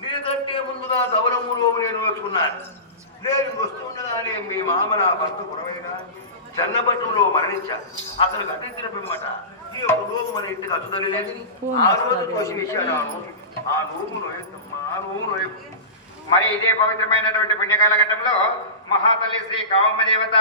నీకంటే ముందుగా గౌరవములో నేను వచ్చుకున్నాను. నేను వస్తుండగానే మీ మామ నా భర్త గురవైనా చెన్నపట్నంలో మరణించాను. అతను గడ్డించిన పిమ్మట ఈ ఒక నోము మన ఇంటికి అచ్చుదలి లేదని ఆ రోజు కోసి విషయాలు ఆ నోము నోయకు. మరి ఇదే పవిత్రమైనటువంటి పుణ్యకాల ఘట్టంలో మహాతల్లి శ్రీ కావమ్మ దేవత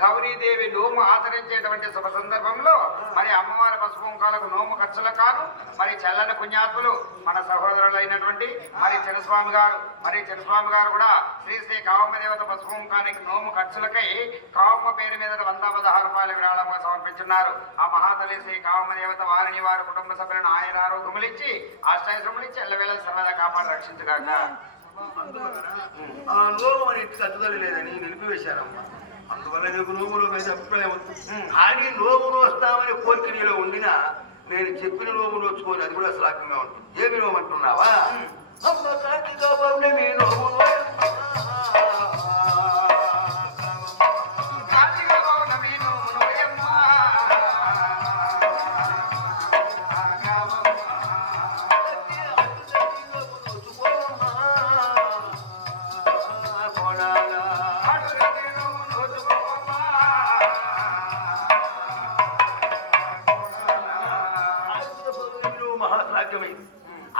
గౌరీదేవి నోము ఆచరించేటువంటి శుభ సందర్భంలో మరి అమ్మవారి పసుపు కుంకాలకు నోము ఖర్చులకు కాను మరి చల్లని పుణ్యాత్ములు మన సహోదరులైనటువంటి మరి చిన్నస్వామి గారు కూడా శ్రీ కావమ్మ దేవత పసుపు కుంకానికి నోము ఖర్చులకై కావమ్మ పేరు మీద 116 రూపాయల విరాళంగా సమర్పించున్నారు. ఆ మహాతల్లి శ్రీ కావమ్మ దేవత వారిని వారి కుటుంబ సభ్యులను ఆయన ఆరోగ్యములిచ్చి అష్టాయశ్రములిచ్చి ఎల్లవేళ సర్వదా కాపాడి రక్షించుగాక. ఆ నోము మన ఇంటికి అచ్చుదలి లేదని నిలిపివేశారమ్మా. అందువల్ల నీకు నోములో మీద అభిప్రాయం వస్తుంది. కానీ నోములు వస్తామని కోరిక నీలో ఉండినా నేను చెప్పిన నోములు వచ్చుకోని అది కూడా శ్లాఘంగా ఉంటుంది. ఏమి నోము అంటున్నావా? అమ్మ కార్తీక పౌర్ణమి నోము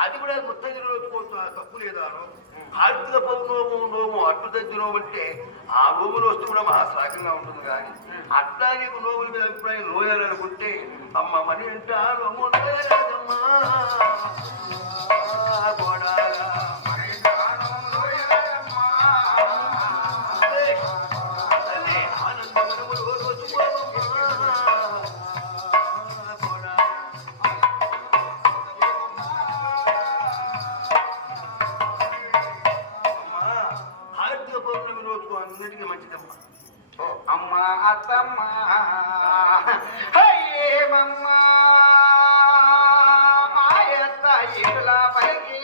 అది కూడా ముత్తగిరిలో తప్పు లేదా? కార్తీక పౌర్ణమి నోము అట్టు దగ్గర అంటే ఆ నోములు వస్తూ కూడా మహాశ్లాఘంగా ఉంటుంది. కానీ అట్లా నీకు నోముల మీద అభిప్రాయం నోయాలనుకుంటే అమ్మ మరి అంటే ఆ నోము నోయరాదమ్మా. అన్నిటికీ మంచిదమ్మా. అమ్మ అత్తమ్మ ఏమమ్మ మాయత్త ఇట్లా పలికి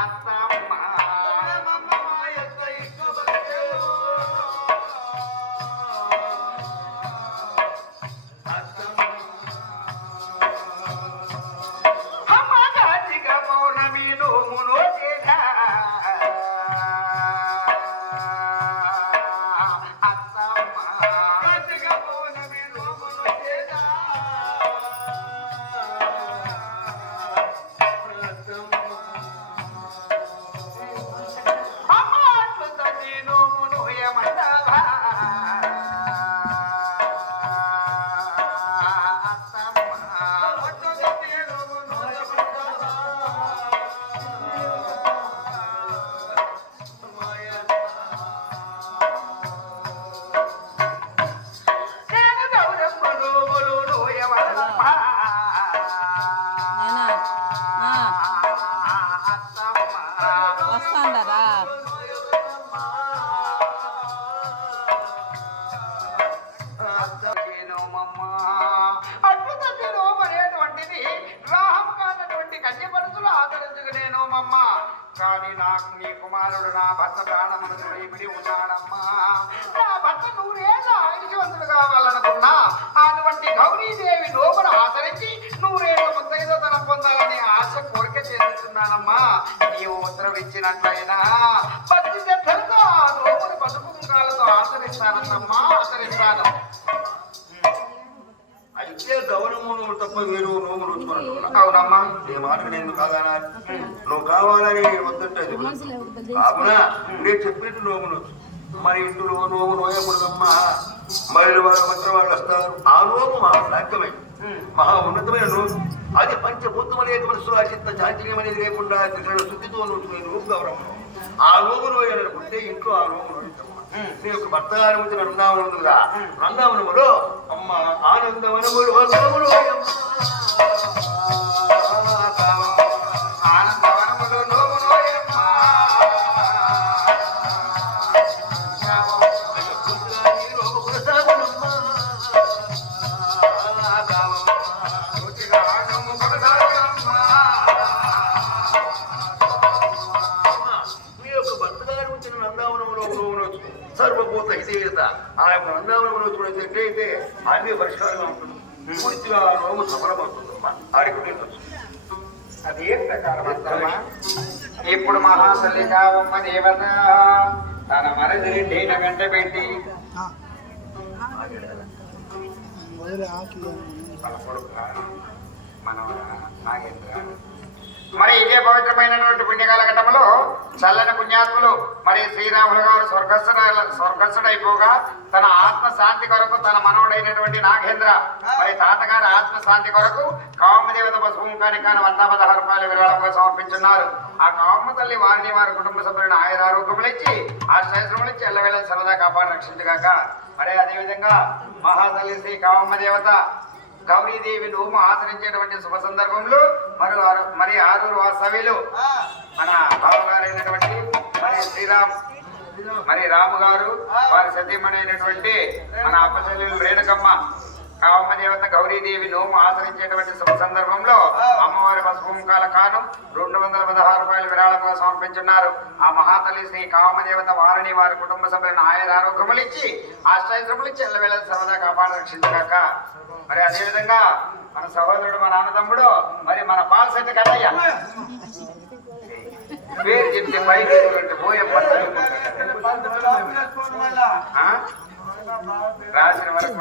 అత్తమ్మ మాయత్త ఇట్లా పలికి కానీ నాకు నీ కుమారుడు నా భర్త ప్రాణమును ఇమిడి ఉన్నాడమ్మా. నా భర్త 100 ఏళ్ళ ఆయుష్వంతుడు కావాలనుకున్నా అటువంటి గౌరీదేవి నోమును ఆచరించి 100 ఏళ్ళ ముత్తైదతనం పొందాలని ఆశ కోరిక చేస్తున్నానమ్మా. నీవు ఉత్తరవిచ్చినట్లయినా 10 శ్రద్ధలతో ఆ నోమును పసుపు కుంకాలతో ఆచరిస్తానమ్మా, ఆచరిస్తాను. అయితే గౌరవ నోములు తప్ప వేరు నోములు వచ్చుకున్నట్టున్నా. అవునమ్మా. నీ మాట నేను కాదనా? నువ్వు కావాలని వద్దంటది కావున నేను చెప్పినట్టు నోములు వచ్చు. మరి ఇంట్లో నోము నోయకూడదమ్మా. మహిళ వారు మంత్రి వాళ్ళు వస్తారు. ఆ నోము మహా సాధ్యమై మహా ఉన్నతమైన నోము. పంచభూతమనేక మనసు అచిత్త చాంచల్యం అనేది లేకుండా త్రికరణ శుద్ధితో నోచుకునే రూపు గౌరవం ఆ లోగులో అనుకుంటే ఇంట్లో ఆ లోగులు నీ యొక్క భర్త గారి ముందు బృందావనం ఉంది కదా బృందావనములో అమ్మ ఆనందవనములు ఆనందవనములో నోములోయమ్మ సర్వభూత హితేయత ఆ యొక్క నందావనంలో చూడైతే అన్ని పరిష్కారంగా ఉంటుంది పూర్తిగా రోగు సఫలమవుతుందమ్మా ఆడికి అదే ప్రకారం ఇప్పుడు మహాతల్లి కావమ్మ దేవత తన మరదిని డేన వెంట పెట్టి మన కొడుకు మన నాగేంద్ర మరి ఇదే పవిత్రమైనటువంటి పుణ్యకాల ఘట్టంలో చల్లని పుణ్యాత్ములు మరి శ్రీరాములు గారు స్వర్గస్థుడైపోగా తన ఆత్మ శాంతి కొరకు తన మనవడైనటువంటి నాగేంద్ర మరి తాతగారి ఆత్మ శాంతి కొరకు కావమ్మ దేవత పశుముఖానికి కానీ 116 రూపాయల విరాళంగా సమర్పించున్నారు. ఆ కావమ్మ తల్లి వారిని వారి కుటుంబ సభ్యులను ఆయురారోగ్యములు ఇచ్చి ఆశ్రయశ్రములు ఇచ్చి ఎల్లవేళ సరదా కాపాడు రక్షించగాక. మరి అదేవిధంగా మహాతల్లి శ్రీ కావమ్మ దేవత గౌరీదేవి నోము ఆచరించేటువంటి శుభ సందర్భంలో మరి ఆరూరు వాస్తవ్యులు మన బావగారైనటువంటి మరి రాము గారు వారి సతీమణి అయినటువంటి మన అప్పచెల్లెలు రేణుకమ్మ కావమ్మ దేవత గౌరీదేవి నోము ఆచరించేటువంటి శుభ సందర్భంలో అమ్మవారి పశుముఖాల కాను 216 రూపాయల విరాళంగా సమర్పించున్నారు. ఆ మహాతల్లి శ్రీ కావమ్మ దేవత వారిని వారి కుటుంబ సభ్యులను ఆయురారోగ్యములు ఇచ్చి ఆశ్రయశ్రములు ఇచ్చి ఎల్లవేళ సరదా కాపాడు రక్షించగాక. మరి అదేవిధంగా మన సహోదరుడు మన అన్నదమ్ముడు మరి మన పాల్సెట్ కన్నయ్య పేరు చెప్తే పైకి పోయే రాసిన వరకు